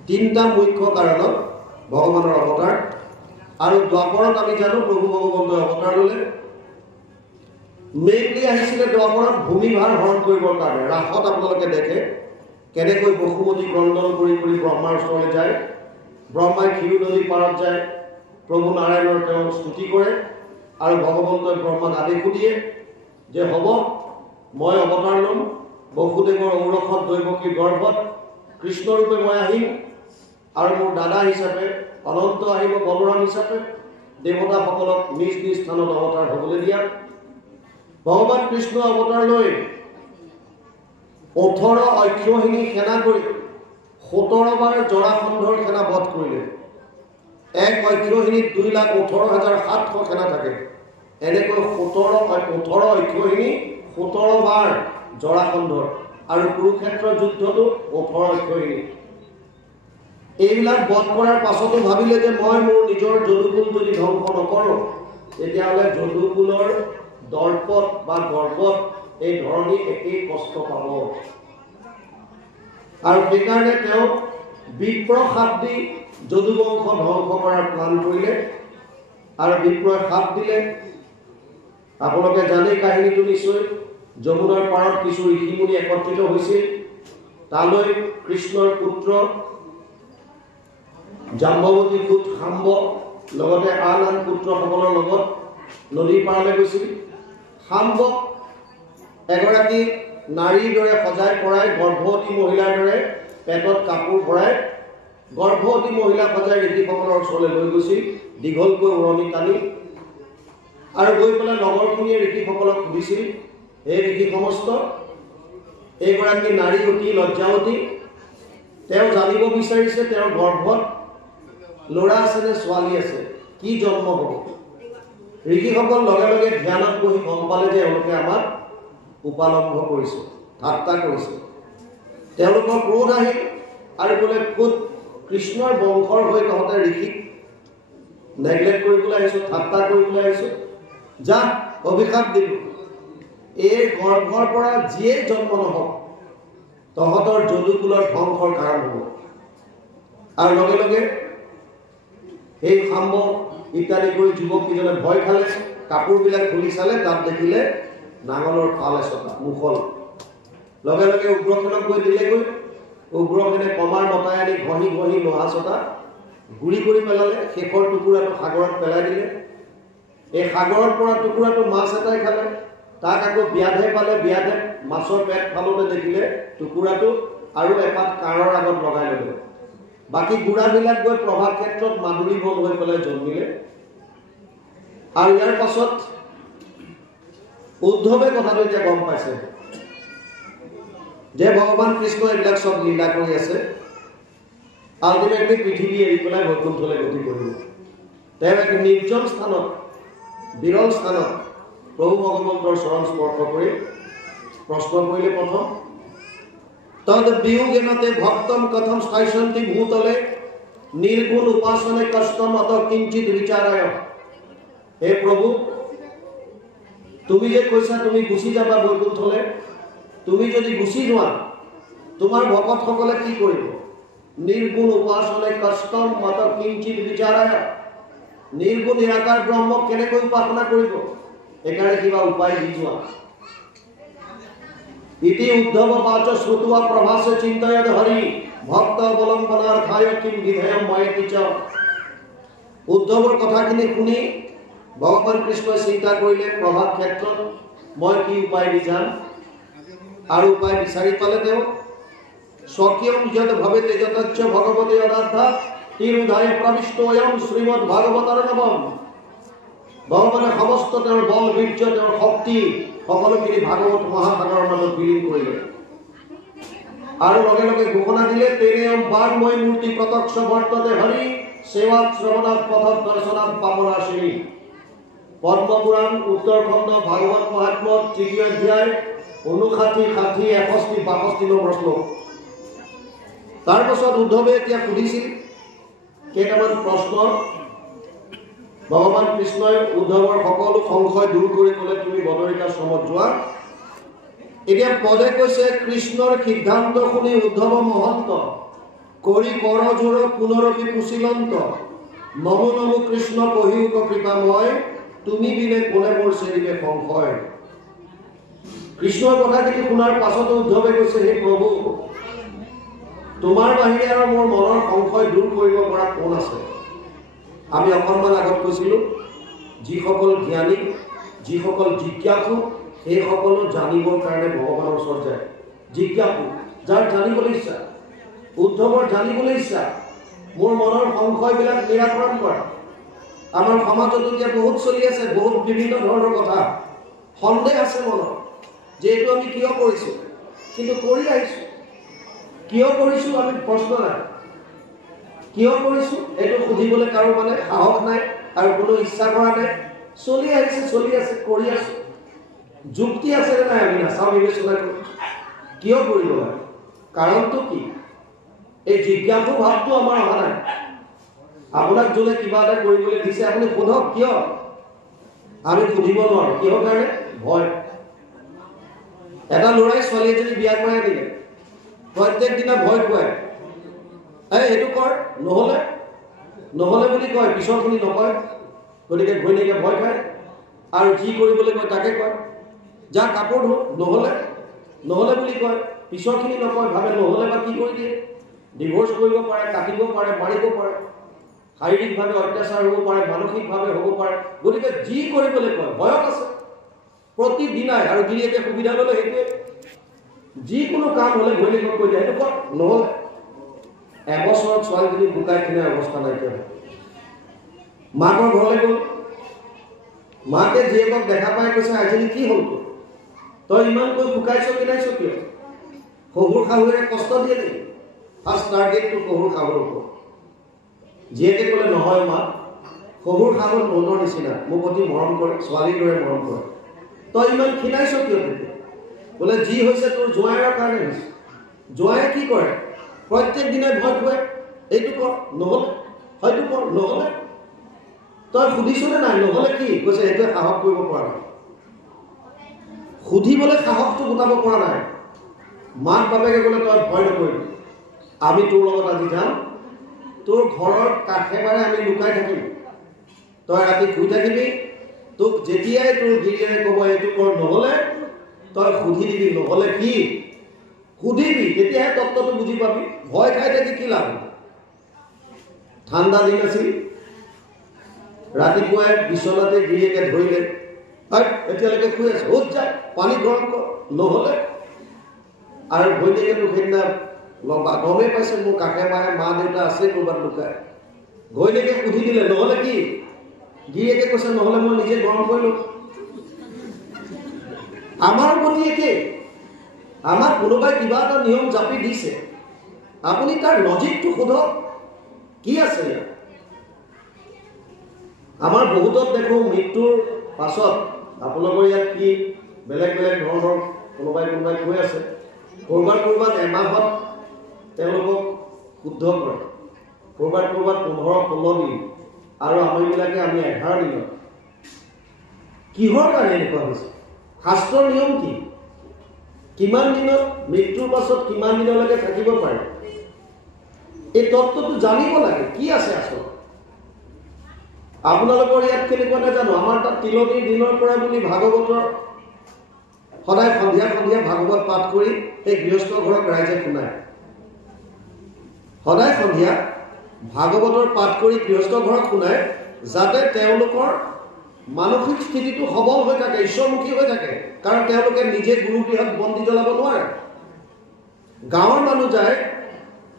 3টা মুখ্য কাৰণত ভগৱানৰ অৱতাৰ। আৰু দ্বাপৰত আমি জানো প্ৰভু ভগৱন্তই অৱতাৰ ল'লে। মেইনলি আহিছিলে দ্বাপৰত ভূমিভাৰ হৰণ কৰিবৰ কাৰণে। ৰাসত আপোনালোকে দেখে কেনেকৈ বসুমতী ক্ৰন্দন কৰি কৰি ব্ৰহ্মাৰ ওচৰলৈ যায়। ব্ৰহ্মাই ক্ষীৰ নদী পাৰত যায় প্ৰভু নাৰায়ণৰ তেওঁ স্তুতি কৰে আৰু ভগৱন্তই ব্ৰহ্মাক আদেশো দিয়ে যে হ'ব মই অৱতাৰ ল'ম বসুদেৱৰ ঔৰসত দৈৱকীৰ গৰ্ভত কৃষ্ণৰূপে মই আহিম আৰু মোৰ দাদা হিচাপে অনন্ত আহিব বলৰাম হিচাপে দেৱতাসকলক নিজ নিজ স্থানত অৱতাৰ হ'বলৈ দিয়া ভগৱান কৃষ্ণ অৱতাৰ লৈ 18 অক্ষৌহিণী সেনা কৰি 17 বাৰ জৰাসন্ধৰ সেনা বধ কৰিলে এক অক্ষৌহিণীত 2,18,700 সেনা থাকে এনেকৈ 18 অক্ষৌহিণী 17 বাৰ জৰাসন্ধৰ আৰু কুৰুক্ষেত্ৰ যুদ্ধটো 18 অক্ষৌহিণী এইবিলাক বধ কৰাৰ পাছতো ভাবিলে যে মই মোৰ নিজৰ যদুকুল যদি ধ্বংস নকৰোঁ তেতিয়াহ'লে যদুকুলৰ দৰ্পত বা গৰ্বত এই ধৰণী একেই কষ্ট পাব আৰু সেইকাৰণে তেওঁ বিপ্ৰ সাপ দি যদুবংশ ধ্বংস কৰাৰ প্লান কৰিলে আৰু বিপ্ৰই সাপ দিলে আপোনালোকে জানে কাহিনীটো নিশ্চয় যমুনাৰ পাৰত কিছু ঋষিমুনি একত্ৰিত হৈছিল তালৈ কৃষ্ণৰ পুত্ৰ জাম্বৱতী পুত শাম্ব লগতে আন আন পুত্ৰসকলৰ লগত নদীৰ পাৰলৈ গৈছিল শাম্বক এগৰাকী নাৰীৰ দৰে সজাই পৰাই গৰ্ভৱতী মহিলাৰ দৰে পেটত কাপোৰ ভৰাই গৰ্ভৱতী মহিলা সজাই ঋষিসকলৰ ওচৰলৈ লৈ গৈছিল দীঘলকৈ উৰণি টানি আৰু গৈ পেলাই নগৰখিনিয়ে ঋষিসকলক সুধিছিল এই ঋষি সমস্ত এইগৰাকী নাৰী অতি লজ্জাৱতী তেওঁ জানিব বিচাৰিছে তেওঁৰ গৰ্ভত ল'ৰা আছে নে ছোৱালী আছে কি জন্ম হ'ব ঋষিসকল লগে লগে ধ্যানত বহি গম পালে যে এওঁলোকে আমাক উপালম্ভ কৰিছে ঠাট্টা কৰিছে তেওঁলোকৰ ক্ৰোধ আহিল আৰু ক'লে খুদ কৃষ্ণৰ বংশৰ হৈ তহঁতে ঋষিক নেগলেক্ট কৰিবলৈ আহিছোঁ ঠাট্টা কৰিবলৈ আহিছোঁ যা অভিশাপ দিলোঁ এই গৰ্ভৰ পৰা যিয়েই জন্ম নহওক তহঁতৰ যদুকুলৰ ধ্বংসৰ কাৰণ হ'ব আৰু লগে লগে এই শাম্ব ইত্যাদি কৰি যুৱককেইজনে ভয় খালে কাপোৰবিলাক খুলি চালে তাত দেখিলে নাঙলৰ ফাল এচটা মুখল লগে লগে উগ্ৰসেনক গৈ দিলেগৈ উগ্ৰসেনে কমাৰ মতাই আনি ঘঁহি ঘঁহি লোহা চটা গুৰি কৰি পেলালে শেষৰ টুকুৰাটো সাগৰত পেলাই দিলে এই সাগৰত পৰা টুকুৰাটো মাছ এটাই খালে তাক আকৌ ব্যাধে পালে ব্যাধে মাছৰ পেট ফালোতে দেখিলে টুকুৰাটো আৰু এপাত কাঁড়ৰ আগত লগাই ল'লে বাকী গুড়াবিলাক গৈ প্ৰভাৱ ক্ষেত্ৰত মাধুৰী বন হৈ পেলাই জন্মিলে আৰু ইয়াৰ পাছত উদ্ধৱে কথাটো এতিয়া গম পাইছে যে ভগৱান কৃষ্ণ এইবিলাক চব লীলা কৰি আছে আল্টিমেটলি পৃথিৱী এৰি পেলাই বৈকুণ্ঠলৈ গতি কৰিব তেওঁ এক নিৰ্জন স্থানত বিৰল স্থানত প্ৰভু ভগৱন্তৰ চৰণ স্পৰ্শ কৰি প্ৰশ্ন কৰিলে প্ৰথম তদ বিয়োগেনতে ভক্তম কথম স্থায়সন্তি ভূতলে নিৰ্গুণ উপাসনে কষ্টম অত কিঞ্চিত বিচাৰায় হে প্ৰভু তুমি যে কৈছা তুমি গুচি যাবা বৈকুণ্ঠলৈ তুমি যদি গুচি যোৱা তোমাৰ ভকতসকলে কি কৰিব নিৰ্গুণ উপাসনে কষ্টম অত কিঞ্চিত বিচাৰায় নিৰ্গুণ নিৰাকাৰ ব্ৰহ্মক কেনেকৈ উপাসনা কৰিব এইকাৰণে কিবা উপায় দি যোৱা ইতি উদ্ধৱ পাচ শ্ৰুত্বা প্ৰভাসে চিন্তয়ত হৰি ভক্ত অৱলম্বনাৰ্থায় কিম বিধেয়ম ময়েতি চ উদ্ধৱৰ কথাখিনি শুনি ভগৱান কৃষ্ণই চিন্তা কৰিলে প্ৰভাৱ ক্ষেত্ৰত মই কি উপায় দি যাম আৰু উপায় বিচাৰি পালে তেওঁ স্বকীয়ম যত ভৱেতে যতচ্চ ভগৱতে অদাধ্যা তিৰুধায় প্ৰবিষ্টয়ম শ্ৰীমদ ভাগৱতৰ নৱম ভগৱানে সমস্ত তেওঁৰ বল বীৰ্য তেওঁৰ শক্তি সকলোখিনি ভাগৱত মহাসাগৰৰ মাজত বিলীন কৰিলে আৰু লগে লগে ঘোষণা দিলে তেনেয়ম বাংময় মূৰ্তি প্ৰত্যক্ষ বৰ্ততে হৰি সেৱাত শ্ৰৱণাত পথত দৰ্শনাত পাবনাশিনী পদ্মপুৰাণ উত্তৰখণ্ড ভাগৱত মহাত্ম্য 3 অধ্যায় 59, 60, 61, 62 নম্বৰ শ্লোক তাৰ পাছত উদ্ধৱে এতিয়া সুধিছিল কেইটামান প্ৰশ্ন ভগৱান কৃষ্ণই উদ্ধৱৰ সকলো সংশয় দূৰ কৰি ক'লে তুমি বদৰিকাশ্ৰমত যোৱা এতিয়া পদে কৈছে কৃষ্ণৰ সিদ্ধান্ত শুনি উদ্ধৱ মহন্ত কৰি কৰজোৰ পুনৰপি কুশীলন্ত নমো নমো কৃষ্ণ কহিউক কৃপাময় তুমি বিনে কোনে মোৰ চেৰিবে সংশয় কৃষ্ণৰ কথাখিনি শুনাৰ পাছতো উদ্ধৱে কৈছে হে প্ৰভু তোমাৰ বাহিৰে আৰু মোৰ মনৰ সংশয় দূৰ কৰিব পৰা কোন আছে? আমি অকণমান আগত কৈছিলোঁ, যিসকল জ্ঞানী, যিসকল জিজ্ঞাসু, সেই সকলো জানিবৰ কাৰণে ভগৱানৰ ওচৰত যায়। জিজ্ঞাসু, যাৰ জানিবলৈ ইচ্ছা, উদ্ধৱৰ জানিবলৈ ইচ্ছা, মোৰ মনৰ সংশয়বিলাক নিৰাকৰণ কৰা। আমাৰ সমাজত এতিয়া বহুত চলি আছে, বহুত বিভিন্ন ধৰণৰ কথা, সন্দেহ আছে মনত যে এইটো আমি কিয় কৰিছোঁ, কিন্তু কৰি আহিছোঁ। কিয় কৰিছোঁ আমি প্ৰশ্ন নাই, কিয় কৰিছোঁ এইটো সুধিবলৈ কাৰো মানে সাহস নাই আৰু কোনো ইচ্ছা কৰা নাই। চলি আহিছে, চলি আছে, কৰি আছোঁ। যুক্তি আছে নে নাই আমি নাচাওঁ, বিবেচনা কৰোঁ। কিয় কৰিব লাগে, কাৰণটো কি? এই জিজ্ঞাসু ভাৱটো আমাৰ অহা নাই। আপোনাক যোনে কিবা এটা কৰিবলৈ দিছে, আপুনি সোধক কিয়। আমি সুধিব নোৱাৰোঁ, কিহৰ কাৰণে? ভয়। এটা ল'ৰাই ছোৱালী এজনী বিয়া কৰাই দিলে, প্ৰত্যেক দিনা ভয় খুৱায়, এইটো কৰ, নহ'লে নহ'লে বুলি কয়, পিছৰখিনি নকয়। গতিকে ঘৈণীয়েকে ভয় খায় আৰু যি কৰিবলৈ কয় তাকে কয়। যা কাপোৰ ধো, নহ'লে নহ'লে বুলি কয়, পিছৰখিনি নকয়, ভাবে নহ'লে বা কি কৰি দিয়ে। ডিভোৰ্চ কৰিব পাৰে, কাটিব পাৰে, মাৰিব পাৰে, শাৰীৰিকভাৱে অত্যাচাৰ হ'ব পাৰে, মানসিকভাৱে হ'ব পাৰে। গতিকে যি কৰিবলৈ কয়, ভয়ত আছে প্ৰতিদিনাই। আৰু গিৰিয়েকে সুবিধা ল'লে সেইটোৱে, যিকোনো কাম হ'লে ঘৈণীয়েকক কৈ দিয়ে, সেইটো কৰ, নহ'লে। এবছৰত ছোৱালীজনী বুকাই খিনাই অৱস্থা নাইকিয়া হয়। মাকৰ ঘৰলৈ গ'ল, মাকে জীয়েকক দেখা পাই কৈছে, আজিকালি কি হ'ল তোৰ? তই ইমানকৈ শুকাইছ কিনাইছ কিয়? শহুৰ শাহুৰে কষ্ট দিয়ে নেকি? ফাৰ্ষ্ট টাৰ্গেটটো শহুৰ শাহুৰ ওপৰত। জীয়েকে ক'লে, নহয় মা, শহুৰ শাহুৰ মনৰ নিচিনা, মোক অতি মৰম কৰে, ছোৱালীৰ দৰে মৰম কৰে। তই ইমান খিনাইছ কিয় তেতিয়া? বোলে যি হৈছে তোৰ জোঁৱাইৰ কাৰণে হৈছে। জোঁৱাইয়ে কি কৰে? প্ৰত্যেক দিনাই ভয় খুৱায়, এইটো কৰ, নহ'লে, হয়তো কৰ, নহ'লে। তই সুধিছনে নাই, নহ'লে কি? কৈছে সেইটোৱে সাহস কৰিব পৰা নাই। সুধিবলৈ সাহসটো গোটাব পৰা নাই। মাক বাপেকে ক'লে, তই ভয় নকৰিবি, আমি তোৰ লগত আজি যাম, তোৰ ঘৰৰ কাষেবাৰে আমি লুকাই থাকিম, তই ৰাতি শুই থাকিবি, তোক যেতিয়াই তোৰ গিৰিয়েৰে ক'ব এইটো কৰ, নহ'লে তই সুধি দিবি, নহ'লে কি? সুধিবি, তেতিয়াহে তত্ত্বটো বুজি পাবি। ভয় খাই থাকি কি লাভ? ঠাণ্ডা দিন আছিল, ৰাতিপুৱাই বিচনাতে গিৰিয়েকে ধৰিলে, এতিয়ালৈকে শুই আছে, উঠ যা, পানী গৰম কৰ, নহ'লে। আৰু ঘৈণীয়েকেতো সেইদিনা গমেই পাইছে মোৰ কাষে মাহে মা দেউতা আছে ক'ৰবাত লুকাই। ঘৈণীয়েকে সুধি দিলে, নহ'লে কি? গিৰিয়েকে কৈছে, নহ'লে মই নিজে গৰম কৰিলোঁ। আমাৰ প্ৰতি একেই। আমাক কোনোবাই কিবা এটা নিয়ম জাপি দিছে, আপুনি তাৰ লজিকটো সোধক, কি আছে ইয়াত? আমাৰ বহুতত দেখোঁ মৃত্যুৰ পাছত, আপোনালোকৰ ইয়াত কি বেলেগ বেলেগ ধৰণৰ কোনোবাই কৈ আছে, ক'ৰবাত এমাহত তেওঁলোকক শুদ্ধ কৰে, ক'ৰবাত 15-16 দিন, আৰু আমিবিলাকে 11 দিনত। কিহৰ কাৰণে এনেকুৱা হৈছে? শাস্ত্ৰৰ নিয়ম কি? কিমান দিনত, মৃত্যুৰ পাছত কিমান দিনলৈকে থাকিব পাৰে? এই তত্ত্বটো জানিব লাগে, কি আছে আচলতে। আপোনালোকৰ ইয়াত কেনেকুৱা নাজানো, আমাৰ তাত তিলনীৰ দিনৰ পৰা বুলি ভাগৱতৰ সদায় সন্ধিয়া সন্ধিয়া ভাগৱত পাঠ কৰি সেই গৃহস্থ ঘৰক ৰাইজে শুনায়। সদায় সন্ধিয়া ভাগৱতৰ পাঠ কৰি গৃহস্থ ঘৰক শুনায়, যাতে তেওঁলোকৰ মানসিক স্থিতিটো সবল হৈ থাকে, ঈশ্বৰমুখী হৈ থাকে। কাৰণ তেওঁলোকে নিজে গুৰুগৃহত বন্তি জ্বলাব নোৱাৰে। গাঁৱৰ মানুহ যায়,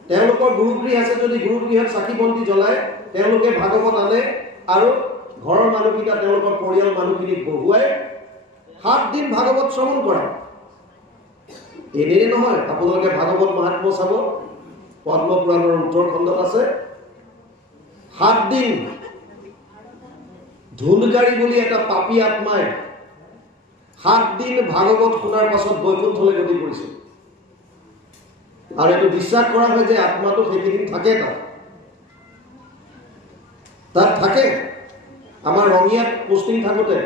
তেওঁলোকৰ গুৰুগৃহ আছে যদি গুৰুগৃহত চাকি বন্তি জ্বলায়, তেওঁলোকে ভাগৱত আনে আৰু ঘৰৰ মানুহকেইটা তেওঁলোকৰ পৰিয়াল মানুহখিনিক বহুৱাই 7 দিন ভাগৱত শ্ৰৱণ কৰা। এনেই নহয়, আপোনালোকে ভাগৱত মহাত্ম্য চাব, পদ্ম পুৰাণৰ উত্তৰখণ্ডত আছে। 7 দিন ধুনকাৰী বুলি এটা পাপী আত্মাই 7 দিন ভাগৱত শুনাৰ পাছত বৈকুণ্ঠলৈ গতি কৰিছিল। আৰু এইটো বিশ্বাস কৰা হয় যে আত্মাটো সেইকেইদিন থাকে, তাত থাকে। আমাৰ ৰঙিয়াত পোষ্টিং থাকোঁতে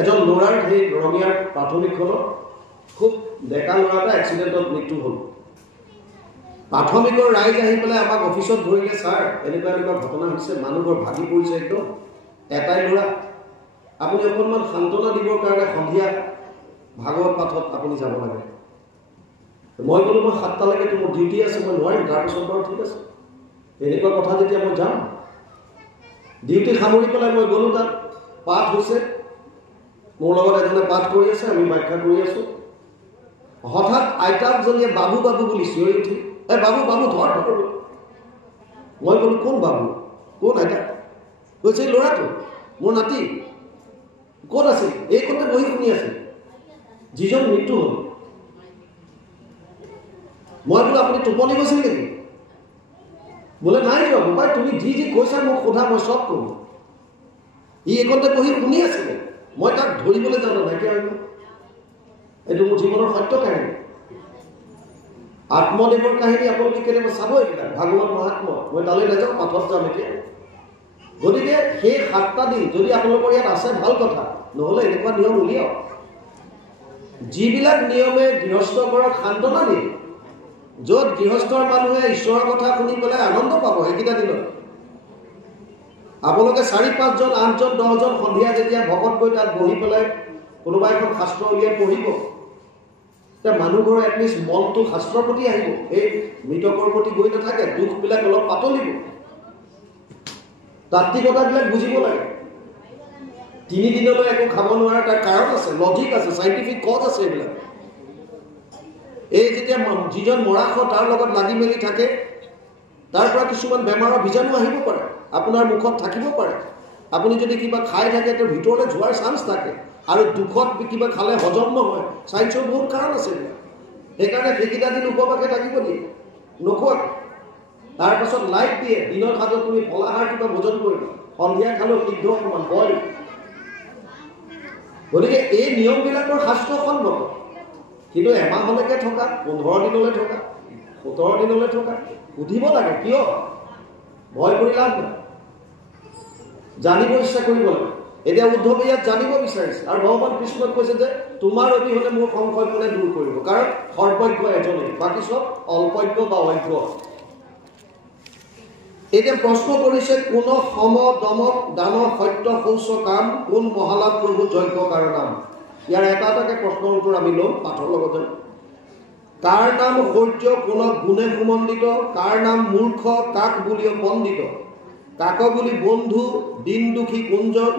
এজন ল'ৰাৰ সেই ৰঙিয়াৰ প্ৰাথমিকখনত খুব ডেকা ল'ৰা এটা এক্সিডেণ্টত মৃত্যু হ'ল। প্ৰাথমিকৰ ৰাইজ আহি পেলাই আমাক অফিচত ধৰিলে, ছাৰ এনেকুৱা ঘটনা হৈছে, মানুহবোৰ ভাগি পৰিছে একদম, এটাই ল'ৰা, আপুনি অকণমান সান্তনা দিবৰ কাৰণে সন্ধিয়া ভাগৱত পাঠত আপুনি যাব লাগে। মই ক'লো মই 7টালৈকে মোৰ ডিউটি আছে, মই নোৱাৰিম, তাৰপিছত বাৰু ঠিক আছে। এনেকুৱা কথা যেতিয়া মই যাম, ডিউটি সামৰি পেলাই মই গ'লো, তাত পাঠ হৈছে, মোৰ লগত এজনে পাঠ কৰি আছে, আমি ব্যাখ্যা কৰি আছোঁ। হঠাৎ আইতাকজনীয়ে বাবু বাবু বুলি চিঞৰি উঠি, বাবু বাবু ধৰ ধৰ। মই ক'লো কোন বাবু, কোন আইতা? কৈছে ল'ৰাটো, মোৰ নাতি। ক'ত আছিল? এই কথা বহি শুনি আছিল, যিজন মৃত্যু হ'ল। মই বোলো আপুনি টোপনি গৈছিল নেকি? বোলে নাই যোৱা বোপাই, তুমি যি যি কৈছা মোক সোধা, মই চব কৰোঁ। ই এইকণতে বহি শুনি আছিলে, মই তাক ধৰিবলৈ যাওঁতে নাইকিয়া হৈ গ'ল। এইটো মোৰ জীৱনৰ সত্য কাহিনী, আত্মদেৱৰ কাহিনী। আপোনালোকে কেতিয়াবা চাব এইবিলাক, ভাগৱত মহাত্ম। মই তালৈ নাযাওঁ, পাঠত যাম এতিয়া। গতিকে সেই 7টা দিন যদি আপোনালোকৰ ইয়াত আছে ভাল কথা, নহ'লে এনেকুৱা নিয়ম উলিয়াওক যিবিলাক নিয়মে গৃহস্থ ঘৰক সান্তনা দিয়ে, য'ত গৃহস্থৰ মানুহে ঈশ্বৰৰ কথা শুনি পেলাই আনন্দ পাব। সেইকেইটা দিনত আপোনালোকে 4-5 জন 8 জন 10 জন সন্ধিয়া যেতিয়া ভকত গৈ তাত বহি পেলাই কোনোবা এখন শাস্ত্ৰ উলিয়াই পঢ়িব, তেতিয়া মানুহ ঘৰৰ এটলিষ্ট মনটো শাস্ত্ৰৰ প্ৰতি আহিব, এই মৃতকৰ প্ৰতি গৈ নাথাকে, দুখবিলাক অলপ পাতলিব। তাত্ত্বিকতাবিলাক বুজিব লাগে। 3 দিনলৈ একো খাব নোৱাৰে, তাৰ কাৰণ আছে, লজিক আছে, চাইণ্টিফিক কজ আছে এইবিলাক। এই যেতিয়া যিজন মৰাশ তাৰ লগত লাগি মেলি থাকে, তাৰ পৰা কিছুমান বেমাৰৰ বীজাণু আহিব পাৰে, আপোনাৰ মুখত থাকিব পাৰে। আপুনি যদি কিবা খাই থাকে তাৰ ভিতৰলৈ যোৱাৰ চান্স থাকে, আৰু দুখত কিবা খালে হজম নহয়। চাইন্সৰ বহুত কাৰণ আছে। সেইকাৰণে সেইকেইটা দিন উপবাসে থাকিব দিয়ে, নোখোৱাক। তাৰপাছত লাইট দিয়ে, দিনৰ সাজত তুমি ফলাহাৰ কিবা ভোজন কৰিবা, সন্ধিয়া খালেও সিদ্ধ অকণমান বইল। গতিকে এই নিয়মবিলাকৰ শাস্ত্ৰসন্মত। কিন্তু এমাহলৈকে থকা, 15 দিনলৈ থকা, 17 দিনলৈ থকা, সুধিব লাগে কিয়? ভয় কৰি লাভ নাই, জানিব ইচ্ছা কৰিব লাগে। এতিয়া উদ্ধৱে ইয়াত জানিব বিচাৰিছে, আৰু ভগৱান কৃষ্ণক কৈছে যে তোমাৰ অবিহনে মোৰ সংশয় কোনে দূৰ কৰিব, কাৰণ সৰ্বজ্ঞ এজনেই, বাকী চব অল্পজ্ঞ বা অজ্ঞ। এতিয়া প্ৰশ্ন কৰিছে, কোন সম দমক দান সত্য শৌচ কাম, কোন মহালাভ প্ৰভু যজ্ঞ কাৰনাম। ইয়াৰ এটা এটাকে প্ৰশ্নৰ উত্তৰ আমি লওঁ পাঠৰ লগতে। কাৰ নাম সৌৰ্য কোন গুণে সুমণ্ডিত, কাৰ নাম মূৰ্খ কাক বুলিও পণ্ডিত, কাক বুলি বন্ধু দিন দুখী কুঞ্জন,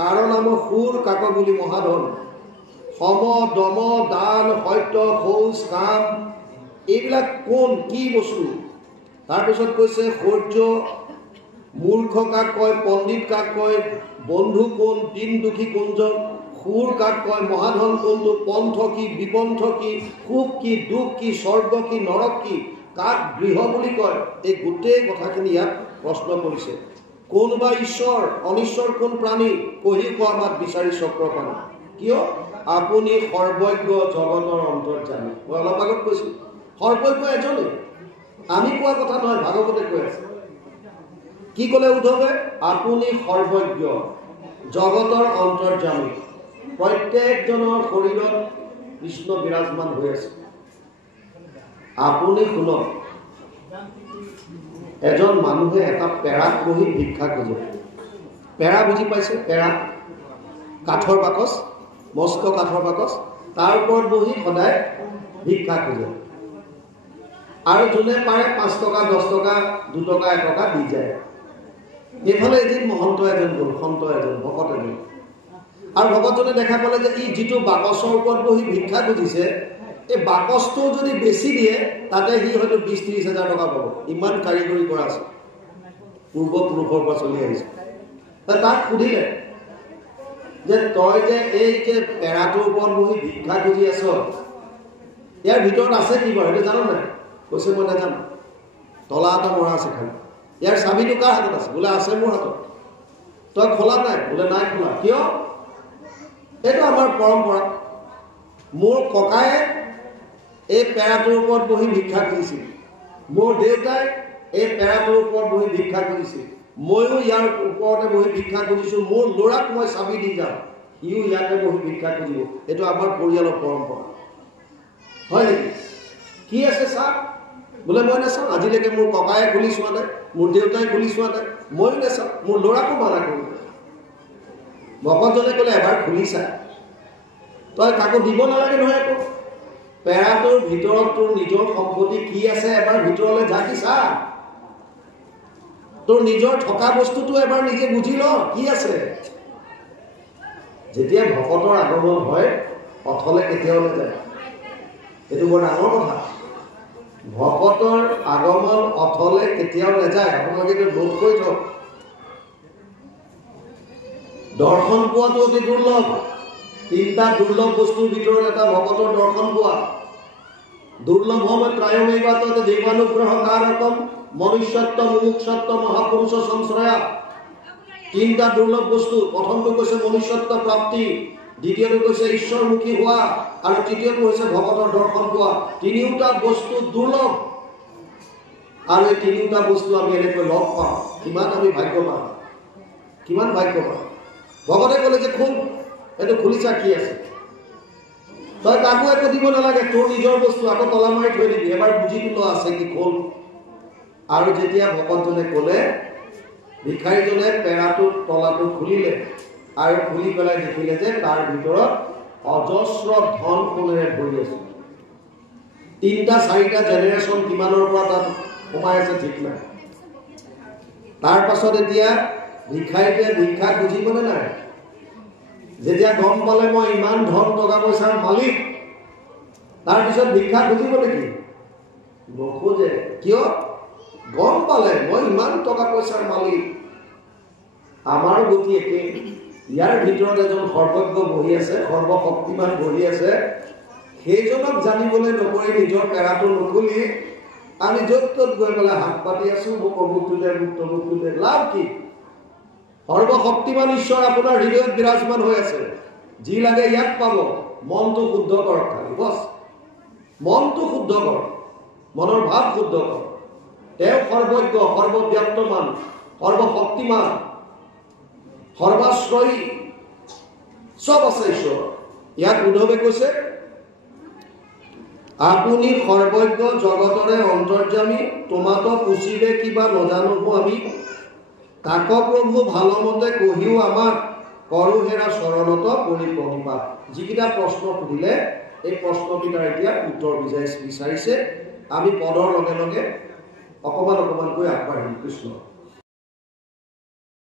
কাৰ নাম সুৰ কাক বুলি মহাধন। সম দম দান সত্য শৌচ কাম, এইবিলাক কোন কি বস্তু? তাৰপিছত কৈছে সৌৰ্য, মূৰ্খ কাক কয়, পণ্ডিত কাক কয়, বন্ধু কোন, দিন দুখী কোনজন, সুৰ কাক কয়, মহাধন কোনটো, পন্থ কি, বিপন্থ কি, সুখ কি, দুখ কি, স্বৰ্গ কি, নৰক কি, কাক গৃহ বুলি কয়। এই গোটেই কথাখিনি ইয়াত প্ৰশ্ন কৰিছে। কোন বা ঈশ্বৰ, অনিশ্বৰ কোন প্ৰাণী, কহি কোৱা মাত বিচাৰি চক্ৰপাণী। কিয়? আপুনি সৰ্বজ্ঞ জগতৰ অন্তৰ্যামী। মই অলপ আগত কৈছো, সৰ্বজ্ঞ এজনেই, আমি কোৱা কথা নহয়, ভাগৱতে কৈ আছে। কি ক'লে উদ্ধৱে? আপুনি সৰ্বজ্ঞ জগতৰ অন্তৰ্যামী। প্ৰত্যেকজনৰ শৰীৰত কৃষ্ণ বিৰাজমান হৈ আছে। আপুনি শুনক, এজন মানুহে এটা পেৰাত বহি ভিক্ষা খোজে। পেৰা বুজি পাইছে? পেৰা কাঠৰ বাকচ, মস্ত কাঠৰ বাকচ, তাৰ ওপৰত বহি সদায় ভিক্ষা খোজে। আৰু যোনে পাৰে 5 টকা 10 টকা 2 টকা 1 টকা দি যায়। এইফালে এদিন মহন্ত এজন গ'ল, সন্ত এজন, ভকত এজন, আৰু ভকতজনে দেখা পালে যে ই যিটো বাকচৰ ওপৰত বহি ভিক্ষা খুজিছে, এই বাকচটো যদি বেছি দিয়ে তাতে সি হয়তো 20-30 হাজাৰ টকা পাব। ইমান কাৰিকৰী কৰা আছে, পূৰ্বপুৰুষৰ পৰা চলি আহিছে। তাক সুধিলে যে তই যে এই যে পেৰাটোৰ ওপৰত বহি ভিক্ষা খুজি আছ, ইয়াৰ ভিতৰত আছে কি বাৰু, সেইটো জানো নাই? কৈছে মই নাজানো, তলা এটা মৰা আছে খালি। ইয়াৰ চাবিটো কাৰ হাতত আছে? বোলে আছে মোৰ হাতত। তই খোলা নাই? বোলে নাই খোলা। কিয়? এইটো আমাৰ পৰম্পৰা। মোৰ ককায়ে এই পেৰাটোৰ ওপৰত বহি ভিক্ষা খুজিছিল, মোৰ দেউতাই এই পেৰাটোৰ ওপৰত বহি ভিক্ষা খুজিছিল, ময়ো ইয়াৰ ওপৰতে বহি ভিক্ষা খুজিছোঁ, মোৰ ল'ৰাক মই চাবি দি যাম, সিও ইয়াতে বহি ভিক্ষা খুজিব। এইটো আমাৰ পৰিয়ালৰ পৰম্পৰা। হয় নেকি? কি আছে চাওক। বোলে মই নাচাওঁ, আজিলৈকে মোৰ ককায়ে খুলি চোৱা নাই, মোৰ দেউতাই খুলি চোৱা নাই, ময়ো নাচাওঁ, মোৰ ল'ৰাকো মানা কৰোঁ। ভকতজনে ক'লে এবাৰ খুলি চা, তই কাকো দিব নালাগে নহয় একো। পেৰাটোৰ ভিতৰত তোৰ নিজৰ সম্পত্তি কি আছে এবাৰ ভিতৰলৈ ঝাঁকি চা। তোৰ নিজৰ থকা বস্তুটো এবাৰ নিজে বুজি ল কি আছে। যেতিয়া ভকতৰ আগমন হয় অথলে কেতিয়াও নাযায়। এইটো বৰ ডাঙৰ কথা। ভকতৰ আগমন অথলে কেতিয়াও নাযায়। আপোনালোকে এইটো নোট কৰি থওক। দৰ্শন পোৱাটো অতি দুৰ্লভ। 3টা দুৰ্লভ বস্তুৰ ভিতৰত এটা ভকতৰ দৰ্শন পোৱা। দুৰ্লভম ত্ৰয়মেৱাত দেৱানুগ্ৰহকাৰকম মনুষ্যত্ব মুমুক্ষত্ব মহাপুৰুষ সংশ্ৰয়া। 3টা দুৰ্লভ বস্তু। প্ৰথমটো কৈছে মনুষ্যত্ব প্ৰাপ্তি, দ্বিতীয়টো কৈছে ঈশ্বৰমুখী হোৱা, আৰু তৃতীয়টো হৈছে ভকতৰ দৰ্শন পোৱা। 3টা বস্তু দুৰ্লভ, আৰু এই 3টা বস্তু আমি এনেকৈ লগ পাওঁ। কিমান আমি ভাগ্যৱান, কিমান ভাগ্যৱান। ভকতে ক'লে যে খুব এইটো খুলিছা কি আছে। তই কাকো একো দিব নালাগে, তোৰ নিজৰ বস্তু আকৌ তলা মাৰি থৈ দিবি। এবাৰ বুজি তোলো আছে কি খোল। আৰু যেতিয়া ভকতজনে ক'লে, ভিক্ষাৰীজনে পেৰাটোৰ তলাটো খুলিলে আৰু খুলি পেলাই দেখিলে যে তাৰ ভিতৰত অজস্ৰ ধন সোণেৰে ভৰি আছে। 3টা 4টা জেনেৰেশ্যন কিমানৰ পৰা তাত সোমাই আছে ঠিক নাই। তাৰ পাছত এতিয়া ভিক্ষাৰীটোৱে ভিক্ষা খুজিবনে নাই? যেতিয়া গম পালে মই ইমান ধন টকা পইচাৰ মালিক, তাৰপিছত ভিক্ষা খুজিব নেকি? নোখোজে। কিয়? গম পালে মই ইমান টকা পইচাৰ মালিক। আমাৰ গতি একেই। ইয়াৰ ভিতৰত এজন সৰ্বজ্ঞ বহি আছে, সৰ্বশক্তিমান বহি আছে। সেইজনক জানিবলৈ নকৰি নিজৰ পেৰাটো নুখুলি আমি য'ত ত'ত গৈ পেলাই হাত পাতি আছো, মোক অমুকটো দে, মোক তমুকটো দে। লাভ কি? সৰ্বশক্তিমান ঈশ্বৰ আপোনাৰ হৃদয়ত বিৰাজমান হৈ আছে। যি লাগে ইয়াক পাব। মনটো শুদ্ধ কৰক খালি বছ। মনটো শুদ্ধ কৰক, মনৰ ভাৱ শুদ্ধ কৰক। তেওঁ সৰ্বজ্ঞ, সৰ্বব্যাপ্তমান, সৰ্বশক্তিমান, সৰ্বাশ্ৰয়ী, চব আছে ঈশ্বৰ। ইয়াক উদ্ধৱে কৈছে, আপুনি সৰ্বজ্ঞ জগতৰে অন্তৰ্যামী, তোমাতো পুচিবে কিবা নজানো আমি। তাক প্ৰভু ভালমতে কহিও আমাক, কৰো হেৰা চৰণত কৰি প্ৰণিপাত। যিকেইটা প্ৰশ্ন সুধিলে এই প্ৰশ্নকেইটাৰ এতিয়া উত্তৰ বিচাৰিছে। আমি পদৰ লগে লগে অকমান অকমানকৈ আগবাঢ়িম। কৃষ্ণ।